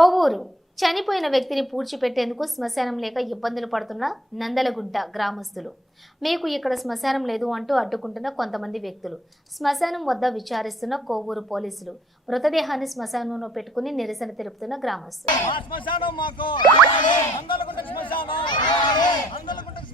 కోవూరు చనిపోయిన వ్యక్తిని పూడ్చిపెట్టేందుకు శ్మశానం లేక ఇబ్బందులు పడుతున్న నందలగుంట గ్రామస్తులు. మీకు ఇక్కడ శ్మశానం లేదు అంటూ అడ్డుకుంటున్న కొంతమంది వ్యక్తులు. శ్మశానం వద్ద విచారిస్తున్న కోవూరు పోలీసులు మృతదేహాన్ని శ్మశానంలో పెట్టుకుని నిరసన తెలుపుతున్న గ్రామస్తులు.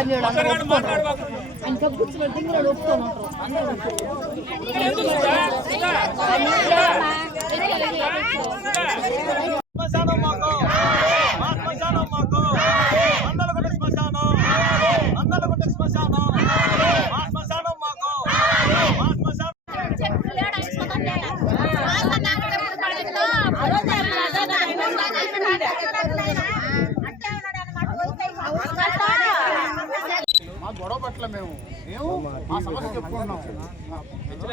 శ్మశానం మాకు అందలకుంట శ్మశానం అందలకుంట శ్మశానం నలుగురు మగవాళ్ళు లాగేస్తారు సార్ బే, డిఆర్ఓ గారు కూడా చెప్పారు సార్ మీకు శ్మశానం మాకు మా శ్మశానం మాకు అందలకుంట శ్మశానం అందలకుంట శ్మశానం మా శ్మశానం మాకు మా శ్మశానం మా గొడవ పట్ల మేము మేము మా సమస్య చెప్పుకున్నాం యాక్చువల్లీ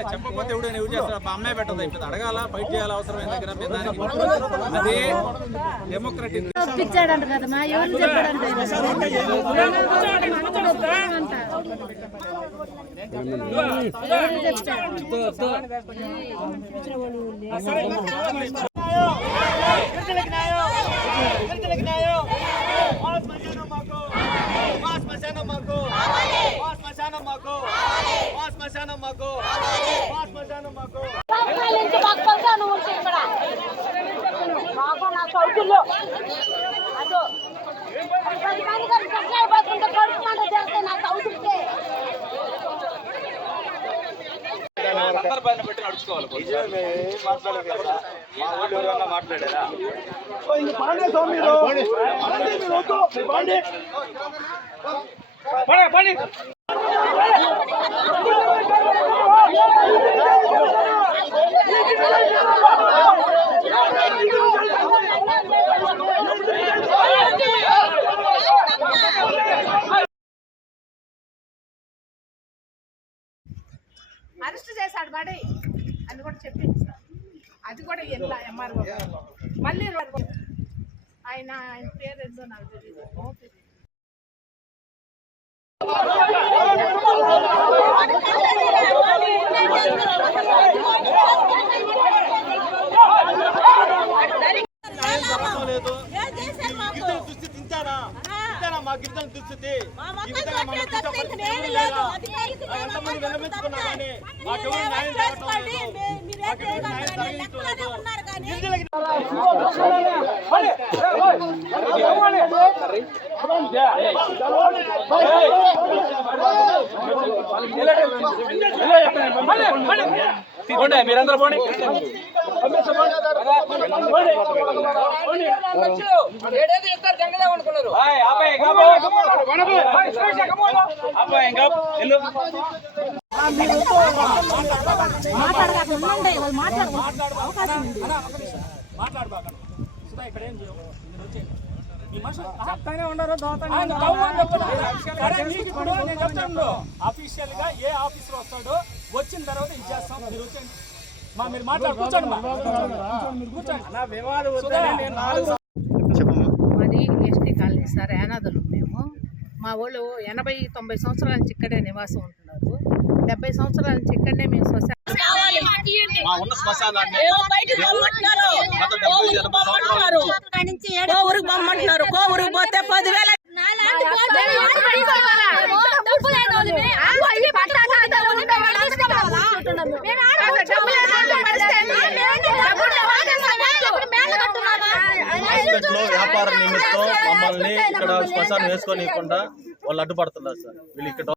చెప్పకపోతే ఎవడు ఎవరు చేస్తాడు మా అమ్మాయి పెట్టదు ఇప్పుడు అడగాల? ఫైట్ చేయాలి? అవసరం దగ్గర అది డెమోక్రటిక్ పిచ్చాడంట కదమ్మా ఎవరు చెప్పాడంట గిరిజనకి న్యాయం గిరిజనకి న్యాయం మా శ్మశానం మాకు మా శ్మశానం మాకు మా శ్మశానం మాకు మా శ్మశానం మాకు. మా శ్మశానం మాకు. మాకు నా చౌకుల్లో అదో పది మంది కలిసి సప్లై పోతుంటే కడుపు మంట చేస్తే నా చౌకులకే సందర్భాన్ని బట్టి నడుచుకోవాలి మాట్లాడారు కదా మా ఊళ్ళో ఎవరన్నా మాట్లాడారా అరెస్ట్ చేశాడు వాడే. అని కూడా చెప్పింది సార్. అది కూడా ఎలా ఎంఆర్ఓ మళ్ళీ ఆయన ఆయన పేరు ఏందో నాకు తెలియదు లేదు గిరిజన దుస్థితి తింటారా తింటారా మా గిరిజన దుస్థితి ఈ విధంగా మనం కించపరిస్తే ఎవరు లేరా? ఆ ఎంతమంది విన్నవించుకున్నా కానీ మాకెవరు న్యాయం జరగటం లేదు మాకెవరు న్యాయం జరగటం లేదు గిరిజనకి మీరందరూ పోండి. ఆయ్, ఆపేయ్, ఇంకా అఫీషియల్గా ఏ ఆఫీసర్ వస్తాడో వచ్చిన తర్వాత ఇచ్చేస్తాం మీరు వచ్చేయండి మీరు మాట్లాడు కూర్చోండి మాది ఎస్టీ కాలనీ సార్ యానాదులు మేము. మా వాళ్ళు ఎనభై తొంభై సంవత్సరాల నుంచి ఇక్కడే నివాసం ఉంటున్నారు. డెబ్బై సంవత్సరాల నుంచి ఇక్కడనే మేము సొసైటీ మా ఉన్న శ్మశానాన్ని గత డెబ్బై ఎనభై సంవత్సరాల నుంచి కోవూరుకు పొమ్మంటున్నారు కోవూరుకు పోతే పదివేల మార్కెట్లో వ్యాపార నిమిత్తం మమ్మల్ని. ఇక్కడ శ్మశానం వేసుకోనియకుండా వాళ్ళు అడ్డుపడుతున్నారు సార్. వీళ్ళు ఇక్కడ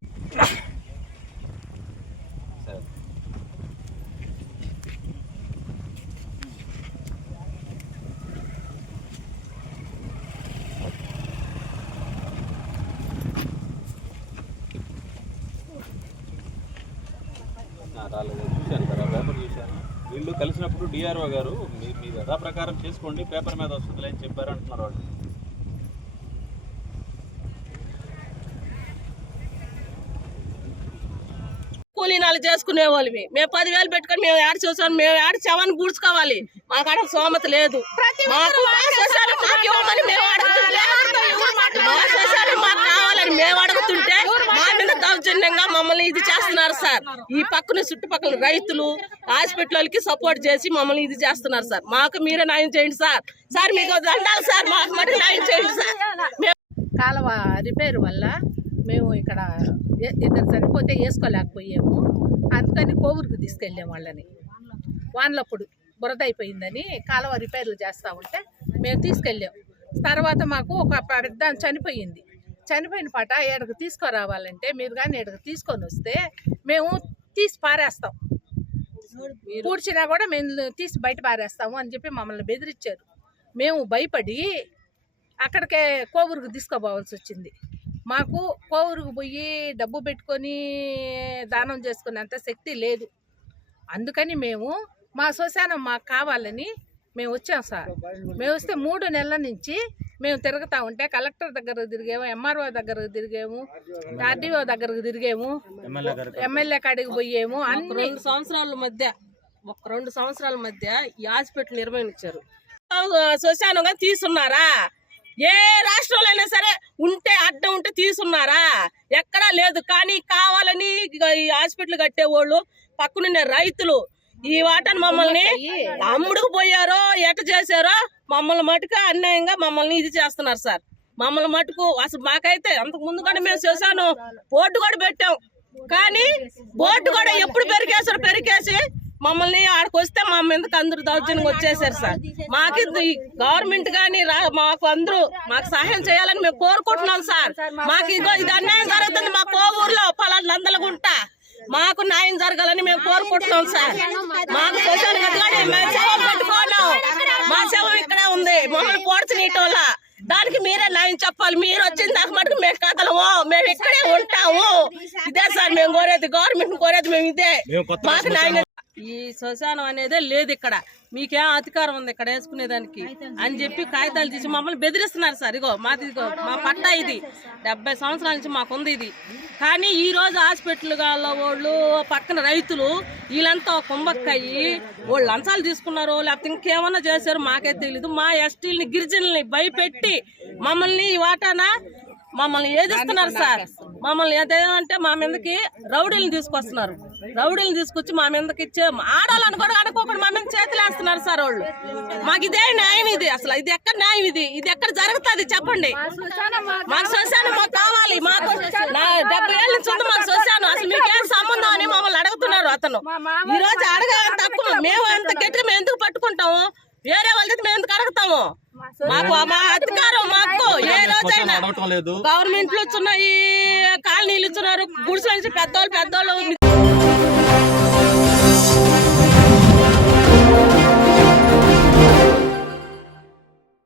రాలేదు. చూశాను కదా పేపర్ చూశాను. వీళ్ళు కలిసినప్పుడు డిఆర్ఓ గారు మీ మీ యథా ప్రకారం చేసుకోండి పేపర్ మీద వస్తుంది అని చెప్పారు అంటున్నారు వాళ్ళు. కూలీనాలు చేసుకునే వాళ్ళవి మేము పదివేలు పెట్టుకొని మేము ఏడ చూసాం మేము ఏడ శవాన్ని పూడ్చుకోవాలి. మాకు ఆడ సోమత లేదు. మాకు మా మా కావాలని మేము అడుగుతుంటే మా మీద దౌర్జన్యంగా మమ్మల్ని ఇది చేస్తున్నారు సార్. ఈ పక్కన చుట్టుపక్కల రైతులు హాస్పిటల్కి సపోర్ట్ చేసి మమ్మల్ని ఇది చేస్తున్నారు సార్. మాకు మీరే న్యాయం చేయండి సార్. సార్ మీకు దండాలి సార్. మాకు మరి న్యాయం చేయండి సార్. కాలువ రిపేర్ వల్ల మేము ఇక్కడ ఇద్దరు చనిపోతే వేసుకోలేకపోయాము. అందుకని కోవూరుకు తీసుకెళ్ళాం వాళ్ళని. వానలప్పుడు బురద అయిపోయిందని కాలువ రిపేర్లు చేస్తూ ఉంటే మేము తీసుకెళ్ళాం. తర్వాత మాకు ఒక పెద్ద చనిపోయింది. చనిపోయిన పాట ఏడకు తీసుకురావాలంటే మీరు కానీ ఏడకు తీసుకొని వస్తే మేము తీసి పారేస్తాం. కూర్చినా కూడా మేము తీసి బయట పారేస్తాము అని చెప్పి మమ్మల్ని బెదిరించారు. మేము భయపడి అక్కడికే కోవూరుకు తీసుకోపోవాల్సి వచ్చింది. మాకు కోవూరుకు పోయి డబ్బు పెట్టుకొని దానం చేసుకునేంత శక్తి లేదు. అందుకని మేము మా శ్మశానం మాకు కావాలని మేము వచ్చాం సార్. మేము వస్తే మూడు నెలల నుంచి మేము తిరుగుతూ ఉంటే కలెక్టర్ దగ్గరకు తిరిగాము ఎంఆర్ఓ దగ్గరకు తిరిగాము ఆర్డీఓ దగ్గరకు తిరిగాము ఎమ్మెల్యే కాడికి పోయాము అన్ని రెండు సంవత్సరాల మధ్య ఒక రెండు సంవత్సరాల మధ్య ఈ హాస్పిటల్ నిర్వహించారు. శ్మశానంగా తీసున్నారా? ఏ రాష్ట్రంలో అయినా సరే ఉంటే అడ్డం ఉంటే తీసున్నారా? ఎక్కడా లేదు. కానీ కావాలని ఈ హాస్పిటల్ కట్టేవాళ్ళు పక్కనున్న రైతులు ఈ వాటను మమ్మల్ని అమ్ముడుకు పోయారో ఎట చేశారో మమ్మల్ని మటుకు అన్యాయంగా మమ్మల్ని ఇది చేస్తున్నారు సార్. మమ్మల్ని మటుకు అసలు మాకైతే అంతకు ముందు కూడా మేము చేశాను. బోర్డు కూడా పెట్టాం. కానీ బోర్డు కూడా ఎప్పుడు పెరిగేసారు పెరిగేసి మమ్మల్ని ఆడికి వస్తే మా మీదకి అందరూ దౌర్జన్యం వచ్చేసారు సార్. మాకు ఇది గవర్నమెంట్ కానీ మాకు అందరూ మాకు సహాయం చేయాలని మేము కోరుకుంటున్నాం సార్. మాకు ఇగో ఇది అన్యాయం జరుగుతుంది మా కోవూరులో పలానా నందలగుంట. మాకు న్యాయం జరగాలని మేము కోరుకుంటున్నాం సార్. మాకు సోషల్ మా శవం ఇక్కడే ఉంది. మమ్మల్ని పోడ్చనీయటం వల్ల దానికి మీరే న్యాయం చెప్పాలి. మీరు వచ్చిన దాకా మటుకు మేము కదలము. మేము ఇక్కడే ఉంటాము. ఇదే సార్ మేము కోరేది. గవర్నమెంట్ కోరేది మేము ఇదే. మాకు న్యాయం ఈ శ్మశానం అనేదే లేదు ఇక్కడ. మీకేం అధికారం ఉంది ఇక్కడ వేసుకునేదానికి? అని చెప్పి కాగితాలు తీసి మమ్మల్ని బెదిరిస్తున్నారు సార్. ఇగో మాది ఇగో మా పట్టా ఇది. డెబ్బై సంవత్సరాల నుంచి మాకుంది ఇది. కానీ ఈ రోజు హాస్పిటల్ వాళ్ళు పక్కన రైతులు వీళ్ళంతా కుంభక్కయ్యి వాళ్ళు లంచాలు తీసుకున్నారు లేకపోతే ఇంకేమన్నా చేశారు మాకే తెలీదు. మా ఎస్టీలని గిరిజనుల్ని భయపెట్టి మమ్మల్ని ఈ వాటాన? మమ్మల్ని ఏదిస్తున్నారు సార్? మమ్మల్ని ఏదేమంటే మా మీదకి రౌడీలను తీసుకొస్తున్నారు. రౌడీలను తీసుకొచ్చి మా మీదకి ఇచ్చే ఆడాలని కూడా అనుకోకుండా మా మీద చేతులు వేస్తున్నారు సార్ వాళ్ళు. మాకు ఇదే న్యాయం ఇది. అసలు ఇది ఎక్కడ న్యాయం ఇది? ఇది ఎక్కడ జరుగుతుంది చెప్పండి? మాకు శ్మశానం మాకు కావాలి. మాకు డెబ్బై ఏళ్ళ నుంచి ఉంది మాకు శ్మశానం. అసలు మీకేం సంబంధం అని మమ్మల్ని అడుగుతున్నారు అతను. ఈ రోజు అడగ తక్కువ మేము ఎంత గట్టిగా మేము ఎందుకు పట్టుకుంటాము? వేరే వాళ్ళకి మేము ఎందుకు అడుగుతాము? మాకు మా అధికారం మాకు. ఏ రోజైనా గవర్నమెంట్లు ఇచ్చున్నాయి కాలనీలు ఇచ్చున్నారు. గుడిసెల నుంచి పెద్దోళ్ళు పెద్దోళ్ళు